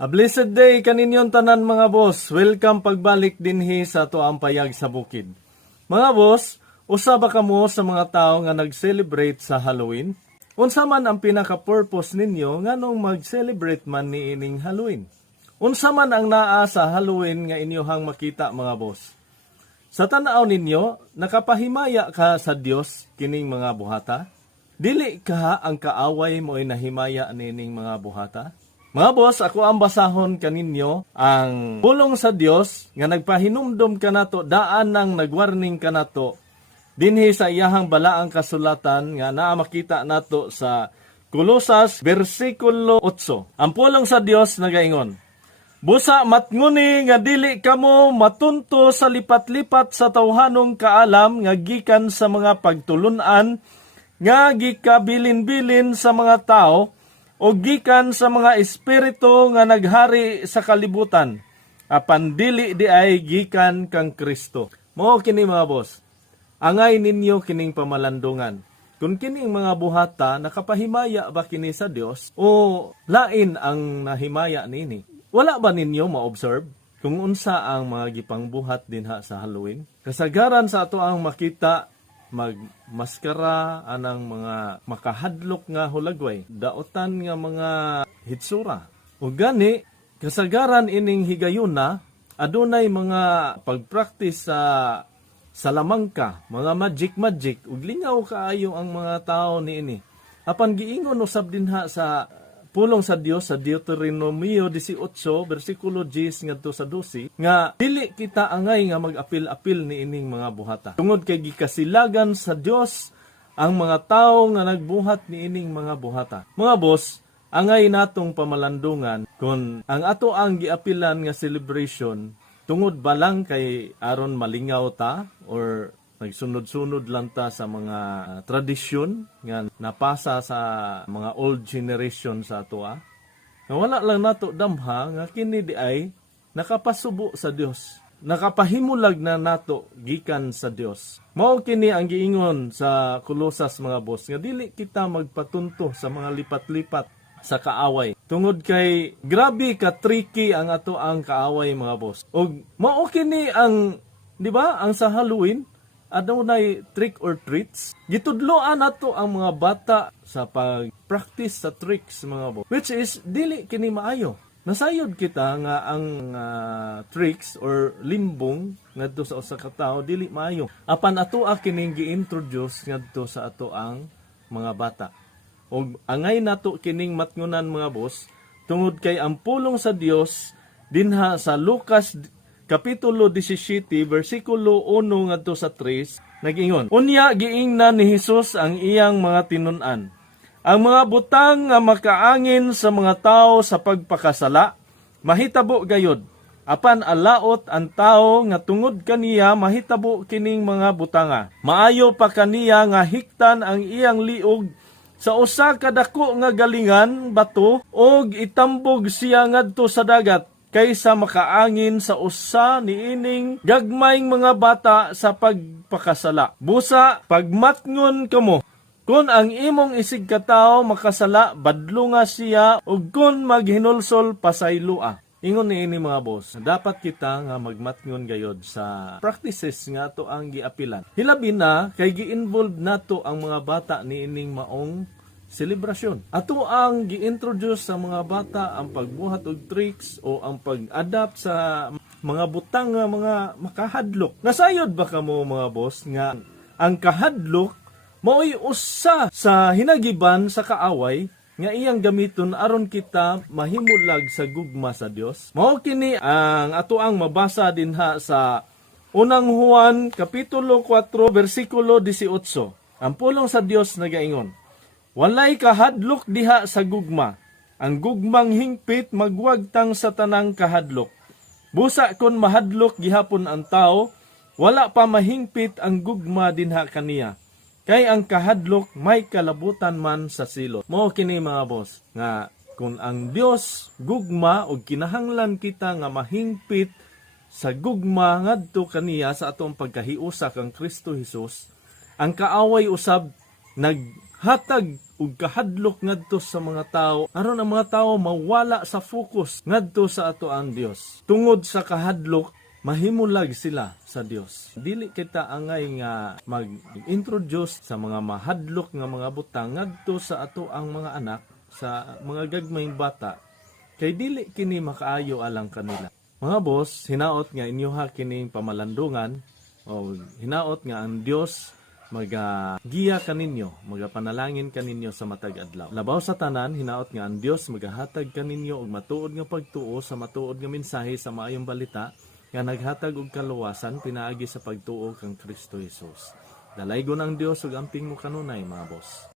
A blessed day kaninyon tanan mga boss. Welcome pagbalik dinhi sa ato ang payag sa bukid. Mga boss, usa ba kamo sa mga tao nga nag-celebrate sa Halloween? Unsa man ang pinaka-purpose ninyo nganong mag-celebrate man niining Halloween? Unsa man ang naa sa Halloween nga inyohang makita mga boss? Sa tanaw ninyo, nakapahimaya ka sa Dios kining mga buhata? Dili ka ang kaaway mo ay nahimaya nining mga buhata? Mga boss, ako ang basahon kaninyo ang pulong sa Dios nga nagpahinumdom kanato daan nang nagwarning kanato dinhi sa iyahang balaang kasulatan nga naa makita nato sa Kolosas bersikulo 8. Ang pulong sa Dios nagaingon, busa matnguni nga dili kamo matunto sa lipat-lipat sa tawhanong kaalam nga gikan sa mga pagtulunan nga gikabilin-bilin sa mga tao o gikan sa mga espiritu nga naghari sa kalibutan, apan dili di ay gikan kang Kristo. Mao kini mga boss, angay ninyo kining pamalandungan. Kung kining mga buhata nakapahimaya ba kini sa Dios o lain ang nahimaya nini? Wala ba ninyo ma-observe kung unsa ang mga gipangbuhat dinha sa Halloween? Kasagaran sa ato ang makita magmaskara anang mga makahadlok nga hulagway, daotan nga mga hitsura. O gani, kasagaran ining higayuna, adunay mga pagpractice sa lamangka, mga magic, ug lingaw kaayo ang mga tao niini. Apan giingon usab dinha sa pulong sa Dios sa Deuteronomio 18 bersikulo 10 ngadto sa 12 nga dili kita angay nga mag-apil-apil ni ining mga buhata. Tungod kay gikasilagan sa Dios ang mga tawo nga nagbuhat ni ining mga buhata. Mga boss, angay natong pamalandungan kun ang ato ang giapilan nga celebration tungod ba lang kay aron malingaw ta or nagsunod-sunod lang ta sa mga tradisyon nga napasa sa mga old generation sa ato. Wala lang nato damha nga kini di ay nakapasubo sa Dios. Nakapahimulag na nato gikan sa Dios. Mao kini ang giingon sa Kolosas mga boss nga dili kita magpatunto sa mga lipat-lipat sa kaaway. Tungod kay grabe ka tricky ang ato ang kaaway mga boss. Og mao kini ang di ba ang sa Halloween adunay trick or treats. Gitudloan nato ang mga bata sa pag-practice sa tricks mga boss. Which is dili kini maayo. Nasayod kita nga ang tricks or limbong ngadto sa usa ka tawo dili maayo. Apan ato kining gi-introduce ngadto sa ato ang mga bata. Og angay nato kining matngunan mga boss tungod kay ang pulong sa Dios dinha sa Lucas Kapitulo 17, versikulo 1 ngadto sa 3, nag-ingon, unya giingnan ni Hesus ang iyang mga tinun-an. Ang mga butang nga makaangin sa mga tao sa pagpakasala, mahitabo gayod. Apan alaot ang tao nga tungod kaniya mahitabo kining mga butanga. Maayo pa kaniya nga hiktan ang iyang liog sa usa ka dako nga galingan bato og itambog siya ngadto sa dagat kaysa makaangin sa usa niining gagmayng mga bata sa pagpakasala. Busa, pagmatngon kamo, kung ang imong isig katao makasala, badlo nga siya, ug kung maghinulsol, pasaylua. Ingon niini mga boss, dapat kita nga magmatngon gayod sa practices nga to ang giapilan. Hilabi na, kay gi-involve nato ang mga bata niining maong selebrasyon. Ato ang gi-introduce sa mga bata ang pagbuhat og tricks o ang pag-adapt sa mga butang nga mga makahadlok. Nasayod ba kamo mga boss nga ang kahadlok mao'y usa sa hinagiban sa kaaway nga iyang gamiton aron kita mahimulag sa gugma sa Dios? Mao kini ang ato ang mabasa dinha sa Unang Juan Kapitulo 4 versikulo 18. Ang pulong sa Dios nagaingon, walay kahadlok diha sa gugma. Ang gugmang hingpit magwagtang sa tanang kahadlok. Busa kon mahadlok gihapon ang tao, wala pa mahingpit ang gugma dinha kaniya. Kay ang kahadlok may kalabutan man sa silot. Mao kini mga boss nga kung ang Dios gugma og kinahanglan kita nga mahingpit sa gugma ngadto kaniya sa atong pagkahiusa kang Kristo Hesus, ang kaaway usab naghatag ug kahadlok ngadto sa mga tawo aron ang mga tawo mawala sa focus ngadto sa ato ang Dios. Tungod sa kahadlok mahimulag sila sa Dios. Dili kita angay nga mag-introduce sa mga mahadlok nga mga butang ngadto sa ato ang mga anak, sa mga gagmayng bata, kay dili kini makaayo alang kanila. Mga boss, hinaot nga inyoha kining pamalandungan o hinaot nga ang Dios magagiya kaninyo, magapanalangin kaninyo sa matag adlaw. Labaw sa tanan, hinaot nga ang Dios magahatag kaninyo og matuod nga pagtuo sa matuod nga mensahe sa maayong balita nga naghatag og kaluwasan pinaagi sa pagtuo kang Kristo Jesus. Dalaygon ang Dios ug amping mo kanunay, mga boss.